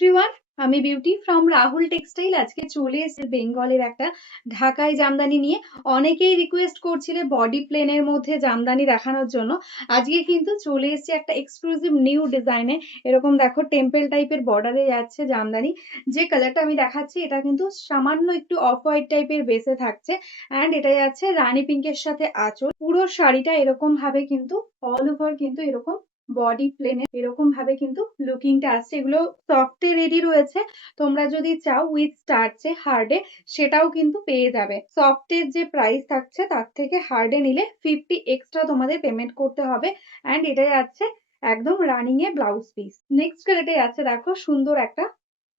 Everyone, আমি beauty from Rahul textile. আজকে চলে এসেছে বেঙ্গলের একটা ঢাকাই জামদানি নিয়ে। অনেকেই রিকোয়েস্ট করছিলে বডি প্লেনের মধ্যে জামদানি দেখানোর জন্য। আজকে কিন্তু চলে এসেছে একটা এক্সক্লুসিভ নিউ ডিজাইনে। এরকম দেখো টেম্পল টাইপের বর্ডারে যাচ্ছে জামদানি। যে কালারটা আমি দেখাচ্ছি এটা কিন্তু সামান্য একটু অফ হোয়াইট টাইপের বেসে থাকছে, অ্যান্ড এটা যাচ্ছে রানী পিঙ্কের সাথে আঁচল। পুরো শাড়িটা এরকম ভাবে কিন্তু অল ওভার কিন্তু এরকম বডি প্লেনে এরকম ভাবে কিন্তু লুকিংটা আসছে। এগুলো সফটে রেডি রয়েছে, তোমরা যদি চাও উইথ স্টার্চে হার্ডে সেটাও কিন্তু পেয়ে যাবে। সফটের যে প্রাইস থাকছে তার থেকে হার্ডে নিলে 50 এক্সট্রা তোমাদের পেমেন্ট করতে হবে। অ্যান্ড এটাই আছে একদম রানিং এ ব্লাউজ পিস। নেক্সট কালারটা আছে দেখো সুন্দর একটা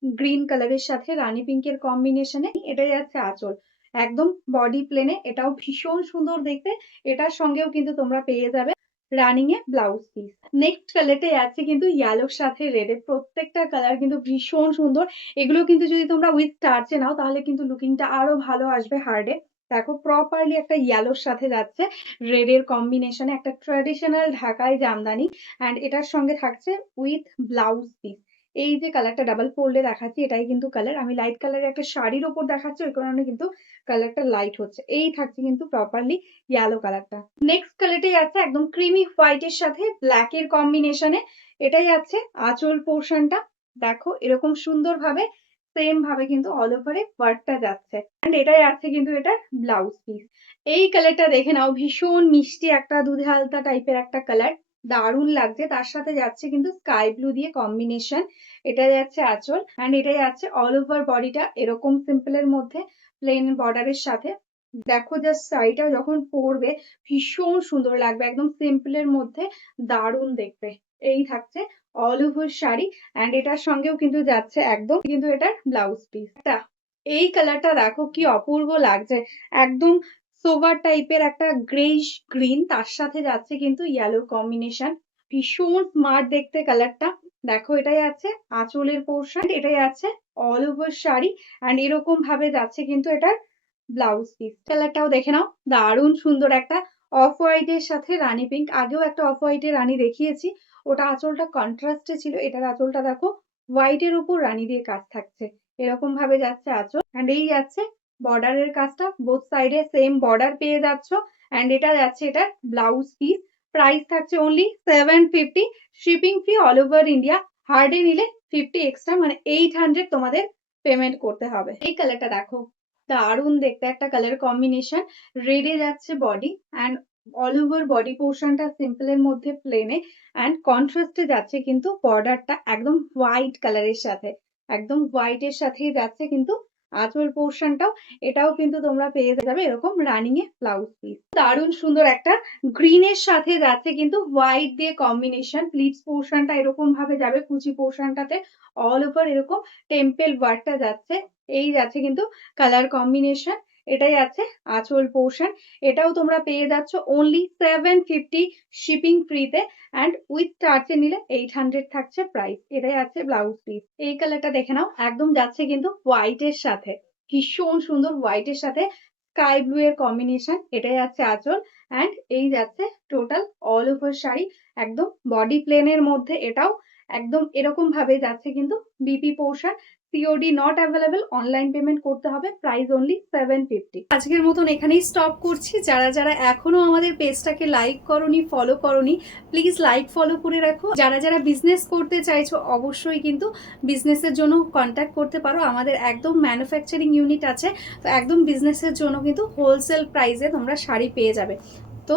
গ্রিন কালারের সাথে রানী পিঙ্কের কম্বিনেশনে। এটাই আছে আঁচল, একদম বডি প্লেনে, এটাও ভীষণ সুন্দর দেখতে। এটার সঙ্গেও কিন্তু তোমরা পেয়ে যাবে রানিং এ ব্লাউজ পিস। নেক্সট কালারটা আছে কিন্তু ইয়েলোর সাথে রেড। প্রত্যেকটা কালার কিন্তু ভীষণ সুন্দর। এগুলো কিন্তু যদি তোমরা উইথ স্টার্চে নাও তাহলে কিন্তু লুকিংটা আরো ভালো আসবে হার্ডে। দেখো প্রপারলি একটা ইয়েলোর সাথে যাচ্ছে রেড এর কম্বিনেশনে, একটা ট্র্যাডিশনাল ঢাকাই জামদানি। অ্যান্ড এটার সঙ্গে থাকছে উইথ ব্লাউজ পিস। এই যে কালারটা ডাবল ফোল্ডে দেখাচ্ছি এটাই কিন্তু কালার। আমি লাইট কালারের একটা শাড়ির ওপর দেখাচ্ছি, ওই কারণে কিন্তু কালারটা লাইট হচ্ছে। এই থাকছে কিন্তু প্রপারলি ইয়েলো কালারটা। নেক্সট কালারটাই আছে একদম ক্রিমি হোয়াইট এর সাথে ব্ল্যাক এর কম্বিনেশনে। এটাই আছে আঁচল পোর্শনটা। দেখো এরকম সুন্দর ভাবে সেম ভাবে কিন্তু অল ওভারে ওয়ার্কটা যাচ্ছে। এন্ড এটাই আছে কিন্তু এটার ব্লাউজ পিস। এই কালারটা দেখে নাও, ভীষণ মিষ্টি একটা দুধে আলতা টাইপের একটা কালার, দারুণ লাগছে। তার সাথে যাচ্ছে কিন্তু স্কাই ব্লু দিয়ে কম্বিনেশন। এটা যাচ্ছে আঁচল, এন্ড এটাই আছে অল ওভার বডিটা এরকম সিম্পলের মধ্যে প্লেন বর্ডারের সাথে। দেখো জাস্ট শাড়িটা যখন পরবে ভীষণ সুন্দর লাগবে, একদম সিম্পলের মধ্যে দারুণ দেখবে। এই থাকছে অল ওভার শাড়ি, অ্যান্ড এটার সঙ্গেও কিন্তু যাচ্ছে একদম কিন্তু এটার ব্লাউজ পিস। এই কালারটা দেখো কি অপূর্ব লাগছে, একদম সোভার টাইপের একটা গ্রেইশ গ্রিন, তার সাথে যাচ্ছে কিন্তু ইয়েলো কম্বিনেশন। ভীষণ স্মার্ট দেখতে কালারটা। দেখো এটাই আছে আঁচলের পোর্শন, এটাই আছে অল ওভার শাড়ি, অ্যান্ড এরকম ভাবে যাচ্ছে কিন্তু এটার ব্লাউজ পিস। কালারটাও দেখে নাও, দারুণ সুন্দর একটা অফ হোয়াইট এর সাথে রানী পিঙ্ক। আগেও একটা অফ হোয়াইট এর রানী দেখিয়েছি, ওটা আঁচলটা কন্ট্রাস্টে ছিল। এটার আঁচলটা দেখো হোয়াইট এর উপর রানী দিয়ে কাজ থাকছে, এরকম ভাবে যাচ্ছে আঁচল। অ্যান্ড এই যাচ্ছে বর্ডারের কাজটা, বোথ সাইডে সেম বর্ডার পেয়ে যাচ্ছ। অ্যান্ড এটা যাচ্ছে এটার ব্লাউজ পিস। প্রাইস থাকছে অনলি 750, শিপিং ফি অল ওভার ইন্ডিয়া। হার্ডে নিলে 50 এক্সট্রা, মানে 800 তোমাদের পেমেন্ট করতে হবে। এই কালারটা দেখো দারুণ দেখতে একটা কালার কম্বিনেশন। রেডে যাচ্ছে body, and all over body পোর্শনটা সিম্পলের মধ্যে প্লেনে, অ্যান্ড কন্ট্রাস্টে যাচ্ছে কিন্তু বর্ডারটা একদম হোয়াইট কালারের সাথে, একদম হোয়াইট এর সাথেই যাচ্ছে কিন্তু আঁচল পোর্শনটাও। এটাও কিন্তু তোমরা পেয়ে যাবে এরকম রানিং এ ব্লাউজ পিস। দারুণ সুন্দর একটা গ্রিনের সাথে যাচ্ছে কিন্তু হোয়াইট দিয়ে কম্বিনেশন। প্লিটস পোর্শনটা এরকম ভাবে যাবে, কুচি পোর্শনটাতে অল ওভার এরকম টেম্পল ওয়ার্কটা যাচ্ছে। এই যাচ্ছে কিন্তু কালার কম্বিনেশন। এটাই আছে আঁচল পোর্শন। এটাও তোমরা পেয়ে যাচ্ছ অনলি 750 শিপিং ফ্রিতে, অ্যান্ড উইথ টার্চে নিলে 800 থাকছে প্রাইস। এটাই আছে ব্লাউজ পিস। এই কালারটা দেখে নাও, একদম যাচ্ছে কিন্তু হোয়াইট এর সাথে, ভীষণ সুন্দর হোয়াইট এর সাথে স্কাই ব্লু এর কম্বিনেশন। এটাই আছে আঁচল, অ্যান্ড এই যাচ্ছে টোটাল অল ওভার শাড়ি একদম বডি প্লেনের মধ্যে। এটাও একদম এরকম ভাবে যাচ্ছে কিন্তু BP portion. COD not available, online payment করতে হবে। Price only 750। আজকের মতন এখানেই স্টপ করছি। যারা যারা এখনো আমাদের পেজটাকে লাইক করনি, ফলো করনি, প্লিজ লাইক ফলো করে রাখো। যারা যারা বিজনেস করতে চাইছো অবশ্যই কিন্তু বিজনেসের জন্য কন্ট্যাক্ট করতে পারো। আমাদের একদম ম্যানুফ্যাকচারিং ইউনিট আছে, তো একদম বিজনেসের জন্য কিন্তু হোলসেল প্রাইসে তোমরা শাড়ি পেয়ে যাবে। তো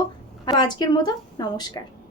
আজকের মতো নমস্কার।